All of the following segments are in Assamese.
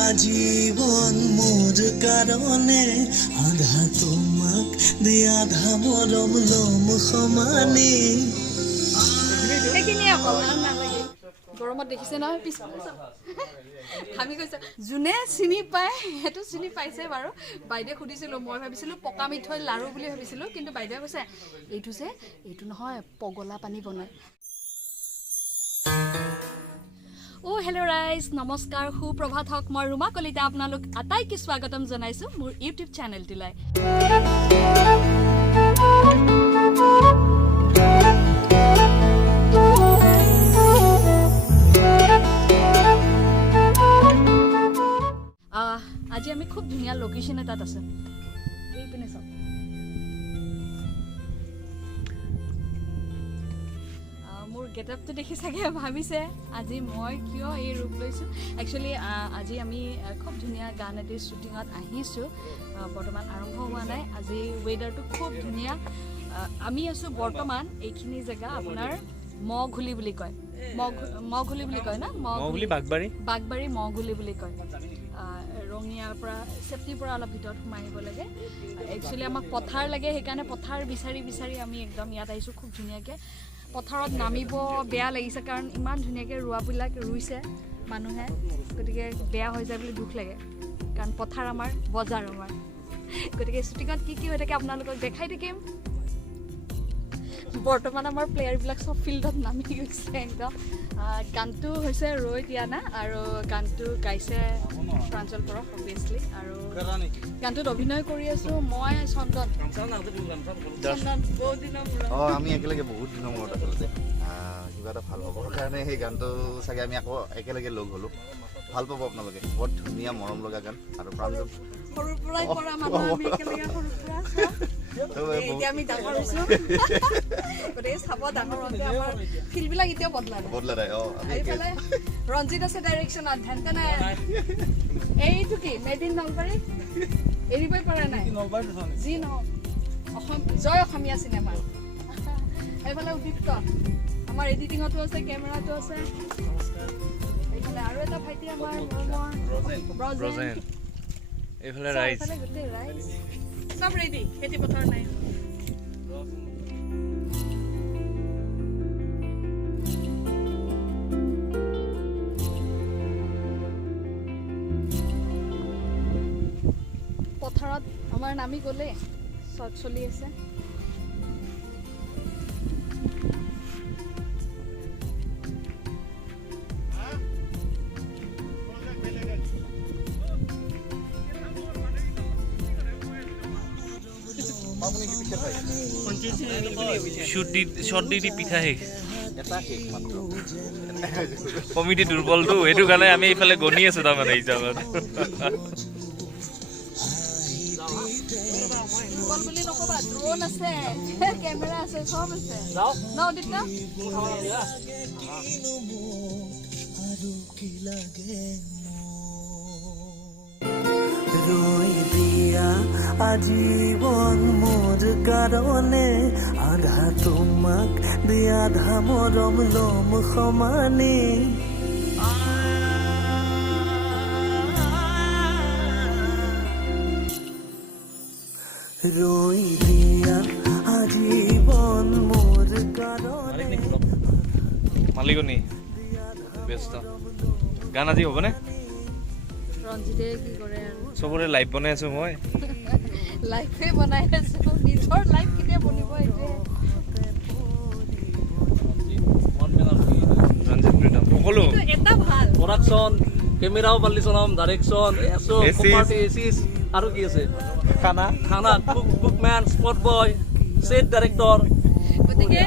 আজীবন মোৰ কাৰণে আধা তোমাক দি আধা মৰম লম সমানে গৰমত দেখিছে নহয় পিছফালে আমি কৈছে যোনে চিনি পায় সেইটো চিনি পাইছে বাৰু বাইদেউ সুধিছিলোঁ মই ভাবিছিলোঁ পকা মিঠৈ লাৰু বুলি ভাবিছিলোঁ কিন্তু বাইদেৱে কৈছে এইটো নহয় পগলা পানী বনায় হেল্ল' ৰাইজ নমস্কাৰ সুপ্ৰভাত হওক মই ৰুমা কলিতা আপোনালোক আটাইকে স্বাগতম জনাইছোঁ মোৰ ইউটিউব চেনেলটোলৈ আজি আমি খুব ধুনীয়া লোকেশ্যন এটাত আছে এইপিনে চাওক মোৰ গেটআপটো দেখি চাগে ভাবিছে আজি মই কিয় এই ৰূপ লৈছোঁ একচুৱেলি আজি আমি খুব ধুনীয়া গান এটিৰ শ্বুটিঙত আহিছোঁ বৰ্তমান আৰম্ভ হোৱা নাই আজি ৱেডাৰটো খুব ধুনীয়া আমি আছোঁ বৰ্তমান এইখিনি জেগা আপোনাৰ মঘুলি বুলি কয় মঘুলি বুলি কয় না মঘুলি বাগবাৰী মঘুলি বুলি কয় ৰঙিয়াৰ পৰা চেফটিৰ পৰা অলপ ভিতৰত সোমাই আহিব লাগে একচুৱেলি আমাক পথাৰ লাগে সেইকাৰণে পথাৰ বিচাৰি আমি একদম ইয়াত আহিছোঁ খুব ধুনীয়াকৈ পথাৰত নামিব বেয়া লাগিছে কাৰণ ইমান ধুনীয়াকৈ ৰোৱাবিলাক ৰুইছে মানুহে গতিকে বেয়া হৈ যায় বুলি দুখ লাগে কাৰণ পথাৰ আমাৰ বজাৰ আমাৰ গতিকে শ্বুটিঙত কি হৈ থাকে আপোনালোকক দেখাই থাকিম বৰ্তমান আমাৰ প্লেয়াৰবিলাক চব ফিল্ডত নামি গৈছে একদম গানটো হৈছে ৰৈ দিয়া না আৰু গানটো গাইছে প্ৰাঞ্জল পৰশ অভিয়াছলি আৰু গানটোত অভিনয় কৰি আছোঁ মই চন্দন বহুত দিনৰ আমি একেলগে বহুত দিনৰ মূৰত আচলতে কিবা এটা ভাল পাবৰ কাৰণে সেই গানটো চাগে আমি আকৌ একেলগে লগ হ'লোঁ ভাল পাব আপোনালোকে বৰ ধুনীয়া মৰম লগা গান আৰু প্ৰাঞ্জল সৰুৰ পৰাই পৰা মানুহ আমি একেলগে সৰুৰ পৰা এতিয়া আমি ডাঙৰ হৈছোঁ গতিকে চাব ডাঙৰ হওঁতে আমাৰ ফিল্ডবিলাক এতিয়াও বদলা নাই এইফালে ৰঞ্জিত আছে ডাইৰেকশ্যনত ধ্যানতে নাই এইটো কি মেড ইন নলবাৰী এৰিবই পৰা নাই যি নহওক জয় অসমীয়া চিনেমা এইফালে উদিপ্ত আমাৰ এডিটিঙতো আছে কেমেৰাটো আছে এইফালে আৰু এটা ভাইটি আমাৰ ব্ৰজেন এইফালে ৰাইজ গোটেই ৰাইজ সব ৰেডি খেতি পথাৰ নাই পথাৰত আমাৰ নামি গ'লে শ্বট চলি আছে শ্বট দি পিঠা শেষ কমিটি দুৰ্বলটো সেইটো কাৰণে আমি এইফালে গণি আছো তাৰমানে হিচাপত বুলি নকবা ড্ৰোন আছে কেমেৰা আছে সব আছে ন দিতা রই দিয়া আজীবন মোর কারণে আধা তোমাক দি আধা মরম লম সমানে রই দিয়া আজীবন মোর কারণে মালিকনি ব্যস্ত গান আজি হ'বনে ৰঞ্জিতে কি কৰে আৰু চবৰে লাইভ বনাই আছো মই লাইভে বনাই আছো নিজৰ লাইভ কেতিয়া বনিব এতিয়া ৰঞ্জিত প্ৰীতম সকলো এটা ভাল প্ৰডাকশ্যন কেমেৰাও পাল্লি চলাম ডাইৰেকশ্যন এচিছ আৰু কি আছে খানা কুকমেন স্পট বয় ছেট ডাইৰেক্টৰ গতিকে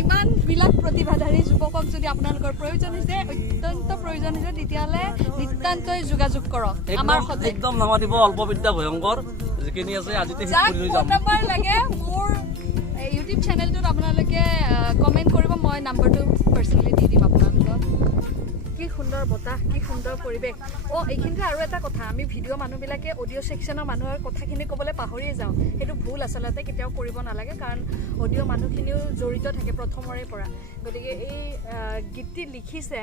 ইমানবিলাক প্ৰতিভাধাৰী যুৱকক যদি আপোনালোকৰ প্ৰয়োজন হৈছে অত্যন্ত প্ৰয়োজন হৈছে তেতিয়াহ'লে নিতান্তই যোগাযোগ কৰক আমাৰ সৈতে একদম নামা দিব অল্পবিদ্যা ভয়ংকৰ যিখিনি আছে আজিতে যাক ফোন নম্বৰ লাগে মোৰ ইউটিউব চেনেলটোত আপোনালোকে কমেণ্ট কৰিব মই নাম্বাৰটো পাৰ্চনেলি দি দিম আপোনালোকক কি সুন্দৰ বতাহ কি সুন্দৰ পৰিৱেশ এইখিনিতে আৰু এটা কথা আমি ভিডিঅ' মানুহবিলাকে অডিঅ' ছেকশ্যনৰ মানুহৰ কথাখিনি ক'বলৈ পাহৰিয়ে যাওঁ সেইটো ভুল আচলতে কেতিয়াও কৰিব নালাগে কাৰণ অডিঅ' মানুহখিনিও জড়িত থাকে প্ৰথমৰে পৰা গতিকে এই গীতটি লিখিছে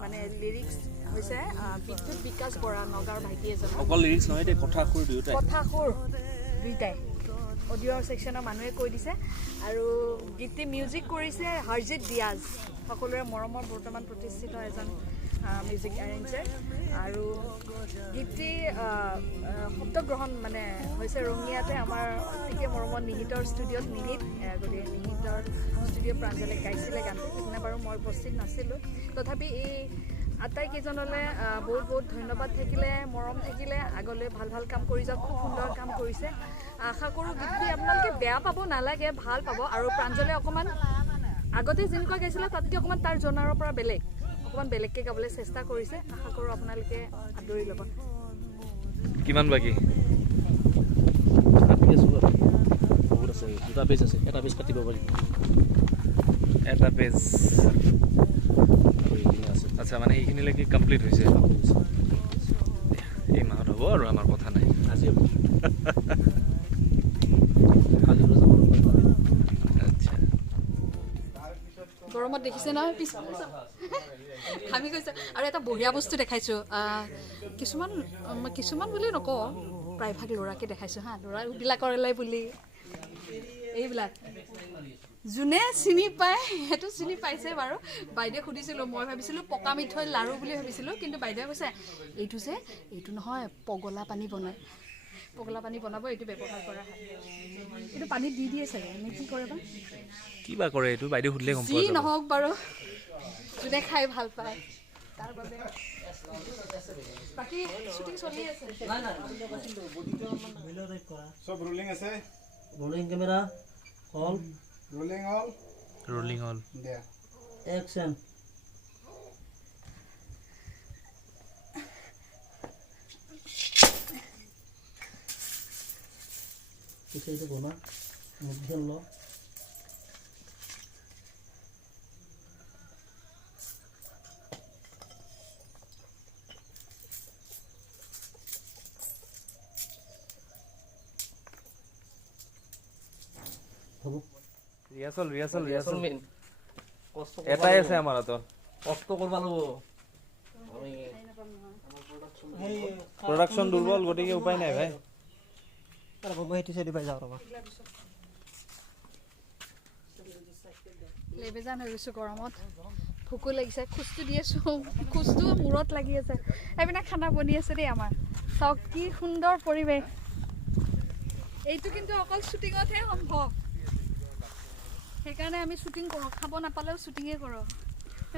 মানে লিৰিক্স হৈছে বিদ্যুৎ বিকাশ বৰা নগাঁৱৰ ভাইটি এজন অকল লিৰিক্স নহয় দেই কথা সুৰ দুয়োটাই কথা সুৰ দুইটাই অডিঅ' ছেকশ্যনৰ মানুহে কৈ দিছে আৰু গীতটি মিউজিক কৰিছে হৰজিত দিয়াজ সকলোৰে মৰমৰ বৰ্তমান প্ৰতিষ্ঠিত এজন মিউজিক এৰেঞ্জাৰ আৰু গীতটি শব্দগ্ৰহণ মানে হৈছে ৰঙিয়াতে আমাৰ অতিকে মৰমৰ নিহিতৰ ষ্টুডিঅ'ত গতিকে নিহিতৰ ষ্টুডিঅ' প্ৰাঞ্জলে গাইছিলে গানটো সেইদিনা বাৰু মই উপস্থিত নাছিলোঁ তথাপি এই আটাইকেইজনলৈ বহুত বহুত ধন্যবাদ থাকিলে মৰম থাকিলে আগলৈ ভাল ভাল কাম কৰি যাওক খুব সুন্দৰ কাম কৰিছে আশা কৰোঁ গীতটি আপোনালোকে বেয়া পাব নালাগে ভাল পাব আৰু প্ৰাঞ্জলে অকণমান আগতে যেনেকুৱা গাইছিলে তাতকৈ অকণমান তাৰ জনাৰৰ পৰা অকণমান বেলেগকৈ গাবলৈ চেষ্টা কৰিছে আশা কৰোঁ আপোনালোকে আদৰি ল'ব কিমান বাকী বহুত আছে দুটা পেজ আছে এটা পেজ কাটিব পাৰি এটা পেজ আছে আচ্ছা মানে এইখিনিলৈকে কমপ্লিট হৈছে এই মাহত হ'ব আৰু আমাৰ কথা নাই আজি হ'ব কালি আচ্ছা গৰমত দেখিছে নহয় পিছফালে ঘামি গৈছে আৰু এটা বঢ়িয়া বস্তু দেখাইছোঁ কিছুমান বুলি নকওঁ প্ৰায়ভাগ ল'ৰাকে দেখাইছোঁ হা ল'ৰাবিলাকলৈ বুলি এইবিলাক যোনে চিনি পায় সেইটো চিনি পাইছে বাৰু বাইদেৱে সুধিছিলোঁ মই ভাবিছিলোঁ পকা মিঠৈ লাড়ু বুলি ভাবিছিলোঁ কিন্তু বাইদেৱে কৈছে এইটো নহয় পগলা পানী বনাব এইটো ব্যৱহাৰ কৰা হয় এইটো পানীত দি দিয়ে চাগে নে কি কৰে বা কিবা কৰে এইটো বাইদেউ সুধিলে গম যি পোৱা যাব নহওক বাৰু যোনে খাই ভাল পায় তাৰ বাবে বাকী শ্বুটিং চলি আছে সব ৰোলিং আছে rolling camera all rolling all দিয়া একশন পিছে এইটো বনা মুখখন ল ৰিহাৰ্চল মেইন কষ্ট এটাই আছে আমাৰ হাতত কষ্ট কৰিব লাগিব প্ৰডাকশ্যন দুৰ্বল গতিকে উপায় নাই ভাই লেবেজান হৈ গৈছোঁ গৰমত ভোকো লাগিছে খোজটো দি আছোঁ খোজটো মূৰত লাগি আছে এইপিনে খানা বনি আছে দেই আমাৰ চাওক কি সুন্দৰ পৰিৱেশ এইটো কিন্তু অকল শ্বুটিঙতহে সম্ভৱ সেইকাৰণে আমি শ্বুটিং কৰোঁ খাব নাপালেও শ্বুটিঙে কৰোঁ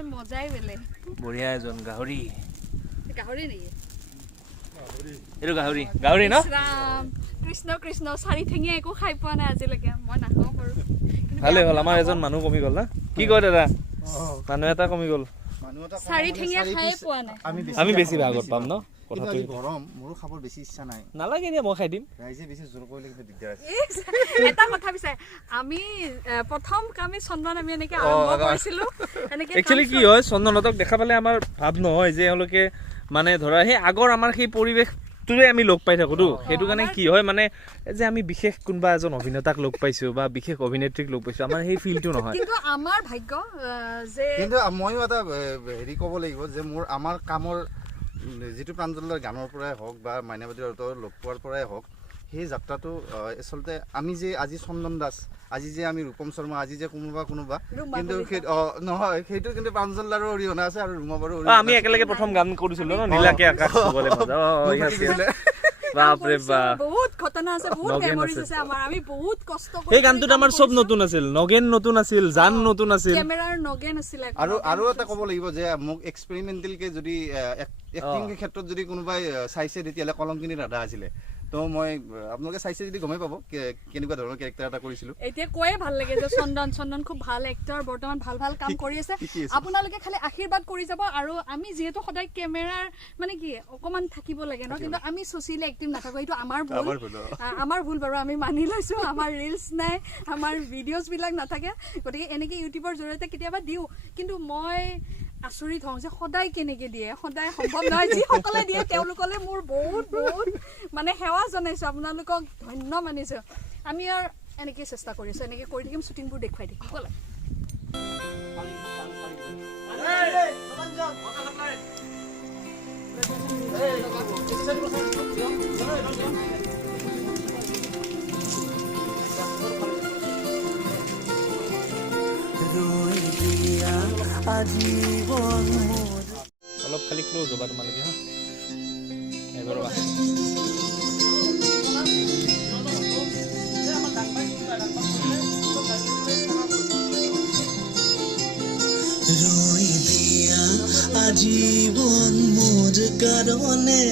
মজাই বেলেগ বঢ়িয়া এজন গাহৰি নেকি এইটো গাহৰি ন ৰাম কৃষ্ণ চাৰিঠেঙীয়া একো খাই পোৱা নাই আজিলৈকে মই নাখাওঁ বাৰু ভালে হ'ল আমাৰ এজন মানুহ কমি গ'ল না কি কয় দাদা মানুহ এটা কমি গ'ল চাৰিঠেঙীয়া খাই পোৱা নাই আমি বেছি ভাগত পাম ন কথাটো গৰম মোৰো খাবৰ বেছি ইচ্ছা নাই নালাগে দিয়া মই খাই দিম ৰাইজে বেছি জোৰ কৰিলে কিন্তু দিগদাৰ আছে এটা কথা বিচাৰে আমি প্ৰথম কামে চন্দন আমি এনেকে আৰম্ভ কৰিছিলোঁ একচুৱেলি কি হয় চন্দনহঁতক দেখা পালে আমাৰ ভাৱ নহয় যে এওঁলোকে মানে ধৰা সেই আগৰ আমাৰ সেই পৰিৱেশটোৰে আমি লগ পাই থাকোঁতো সেইটো কাৰণে কি হয় মানে যে আমি বিশেষ কোনোবা এজন অভিনেতাক লগ পাইছোঁ বা বিশেষ অভিনেত্ৰীক লগ পাইছোঁ আমাৰ সেই ফিলটো নহয় কিন্তু আমাৰ ভাগ্য যে কিন্তু ময়ো এটা হেৰি ক'ব লাগিব যে আমাৰ কামৰ যিটো প্ৰাঞ্জলৰ গানৰ পৰাই হওক বা মাইনাবাদীৰ লগ পোৱাৰ পৰাই হওক সেই যাত্ৰাটো আচলতে আমি যে আজি চন্দন দাস আজি যে আমি ৰূপম শৰ্মা আজি যে কোনোবা কিন্তু নহয় সেইটো কিন্তু প্ৰাঞ্জল আৰু অৰিহণা আছে আৰু ৰুমা বাৰু আমি একেলগে প্ৰথম গান কৰিছিলোঁ ন নীলাকে আকাশ চুবলৈ মজা বাপৰে বাপ বহুত ঘটনা আছে বহুত মেমৰিজ আছে আমাৰ আমি বহুত কষ্ট কৰি সেই গানটোত আমাৰ চব নতুন আছিল নগেন নতুন আছিল জান নতুন আছিল কেমেৰাৰ নগেন আছিল আৰু এটা ক'ব লাগিব যে মোক এক্সপেৰিমেণ্টেলকে যদি এক্টিং ক্ষেত্ৰত যদি কোনোবাই চাইছে তেতিয়াহ'লে কলংকিনী ৰাধা আছিলে তো মই আপোনালোকে চাইছে যদি গমেই পাব কেনেকুৱা ধৰণৰ কেৰেক্টাৰ এটা কৰিছিলোঁ এতিয়া কৈয়ে ভাল লাগে যে চন্দন খুব ভাল এক্টৰ বৰ্তমান ভাল কাম কৰি আছে আপোনালোকে খালি আশীৰ্বাদ কৰি যাব আৰু আমি যিহেতু সদায় কেমেৰাৰ মানে কি অকণমান থাকিব লাগে ন কিন্তু আমি ছ'চিয়েলি এক্টিভ নাথাকোঁ সেইটো আমাৰ ভুল বাৰু আমি মানি লৈছোঁ আমাৰ ৰিলছ নাই আমাৰ ভিডিঅ'জবিলাক নাথাকে গতিকে এনেকৈ ইউটিউবৰ জৰিয়তে কেতিয়াবা দিওঁ কিন্তু মই আচৰিত হওঁ যে সদায় কেনেকৈ দিয়ে সদায় সম্ভৱ নহয় যিসকলে দিয়ে তেওঁলোকলৈ মোৰ বহুত মানে সেৱা জনাইছোঁ আপোনালোকক ধন্য মানিছোঁ আমি আৰু এনেকৈ চেষ্টা কৰিছোঁ এনেকৈ কৰি থাকিম শ্বুটিংবোৰ দেখুৱাই থাকিম ক'লে ৰৈ দিয়া আজীৱন মোৰ অলপ খালি ক্লোজ হ'বা তোমালোকে হা এবাৰ ৰ'বা ৰৈ দিয়া আজীৱন মোৰ কাৰণে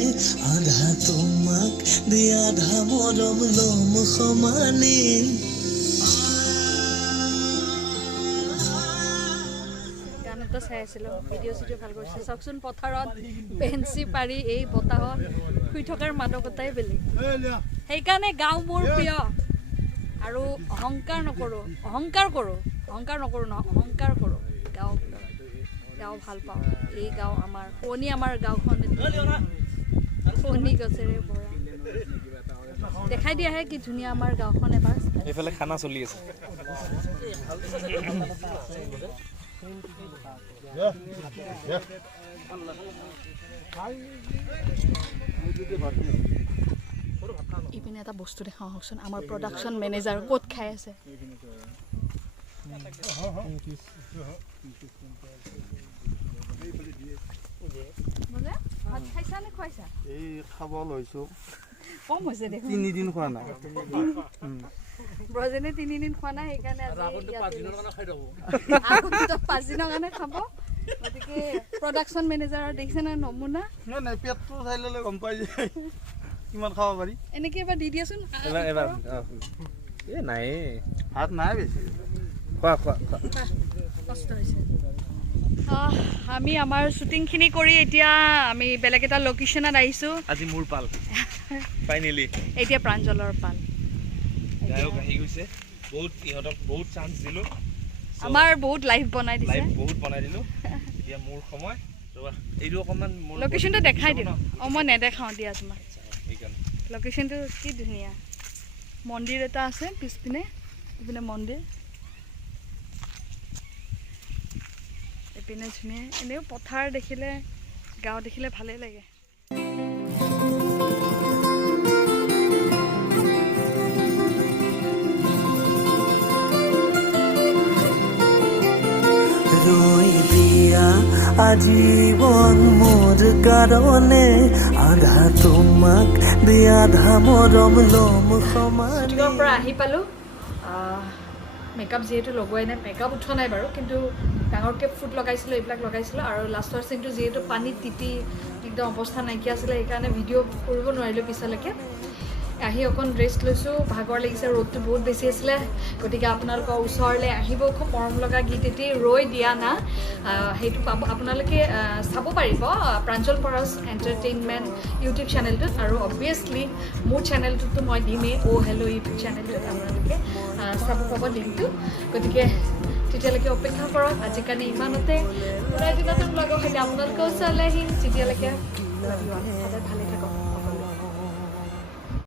আধা তোমাক দিয়া আধা মৰম লম সমানে গান এটা চাই আছিলোঁ ভিডিঅ' চিডিঅ' ভাল কৰিছে চাওকচোন পথাৰত পেঞ্চি পাৰি এই বতাহত শুই থকাৰ মাদকতাই বেলেগ সেইকাৰণে গাঁও মোৰ প্ৰিয় আৰু অহংকাৰ নকৰোঁ অহংকাৰ কৰোঁ নহয় অহংকাৰ কৰোঁ গাঁও গাঁও ভাল পাওঁ এই গাঁও আমাৰ শুৱনি আমাৰ গাঁওখন শুৱনি গছেৰে ভৰা দেখাই দিয়াহে কি ধুনীয়া আমাৰ গাঁওখন এবাৰ এইফালে খানা চলি আছে ইপিনে এটা বস্তু দেখাওঁ আহকচোন আমাৰ প্ৰডাকশ্যন মেনেজাৰ ক'ত খাই আছে ভাত খাইছা নে খুৱাইছা এই খাব লৈছোঁ কম হৈছে দেখোন 3 দিন খোৱা নাই ব্ৰজেনে 3 দিন খোৱা নাই সেইকাৰণে আগতে 5 দিনৰ কাৰণে খাই থাকোঁ আগতে 5 দিনৰ কাৰণে খাব গতিকে প্ৰডাকশ্যন মেনেজাৰৰ দেখিছে নহয় নমুনা নাই পেটটো চাই ল'লে গম পাই যায় কিমান খাব পাৰি এনেকৈ এবাৰ দি দিয়াচোন এবাৰ এই নাই ভাত নাই বেছি খোৱা খোৱা কষ্ট হৈছে আমি আমাৰ শ্বুটিংখিনি কৰি এতিয়া আমি বেলেগ এটা লোকেশ্যনত আহিছোঁ আজি মোৰ পাল ফাইনেলি এতিয়া প্ৰাঞ্জলৰ পাল গায়ক আহি গৈছে বহুত ইহঁতক বহুত চান্স দিলোঁ আমাৰ বহুত লাইভ বনাই দিছে লাইভ বহুত বনাই দিলোঁ এতিয়া মোৰ সময় ৰ'বা এইটো অকণমান মোৰ লোকেশ্যনটো দেখাই দিম মই নেদেখাওঁ দিয়া তোমাক সেইকাৰণে লোকেশ্যনটো কি ধুনীয়া মন্দিৰ এটা আছে পিছপিনে এইপিনে মন্দিৰ এইপিনে ধুনীয়া এনেও পথাৰ দেখিলে গাঁও দেখিলে ভালেই লাগে ৰৈ দিয়া আজীৱন মোৰ কাৰণে আধা তোমাক দিয়া আধা মৰম লম সমানে শ্বুটিঙৰ পৰা আহি পালোঁ মেকআপ যিহেতু লগোৱাই নাই মেকআপ উঠোৱা নাই বাৰু কিন্তু ডাঙৰকৈ ফুট লগাইছিলোঁ এইবিলাক লগাইছিলোঁ আৰু লাষ্টৰ চিনটো যিহেতু পানীত তিতি একদম অৱস্থা নাইকিয়া আছিলে সেইকাৰণে ভিডিঅ' কৰিব নোৱাৰিলোঁ পিছলৈকে আহি অকণ ৰেষ্ট লৈছোঁ ভাগৰ লাগিছে ৰ'দটো বহুত বেছি আছিলে গতিকে আপোনালোকৰ ওচৰলৈ আহিব খুব মৰম লগা গীত এটি ৰৈ দিয়া না সেইটো পাব আপোনালোকে চাব পাৰিব প্ৰাঞ্জল পৰশ এণ্টাৰটেইনমেণ্ট ইউটিউব চেনেলটোত আৰু অবভিয়াছলি মোৰ চেনেলটোতো মই দিমেই হেল্ল' ইউটিউব চেনেলটোত আপোনালোকে চাব পাব লিংকটো গতিকে তেতিয়ালৈকে অপেক্ষা কৰক আজিৰ কাৰণে ইমানতে পুৰা দিনতো ব্লগৰ সৈতে আপোনালোকৰ ওচৰলৈ আহিম তেতিয়ালৈকে সদায় ভালে থাকক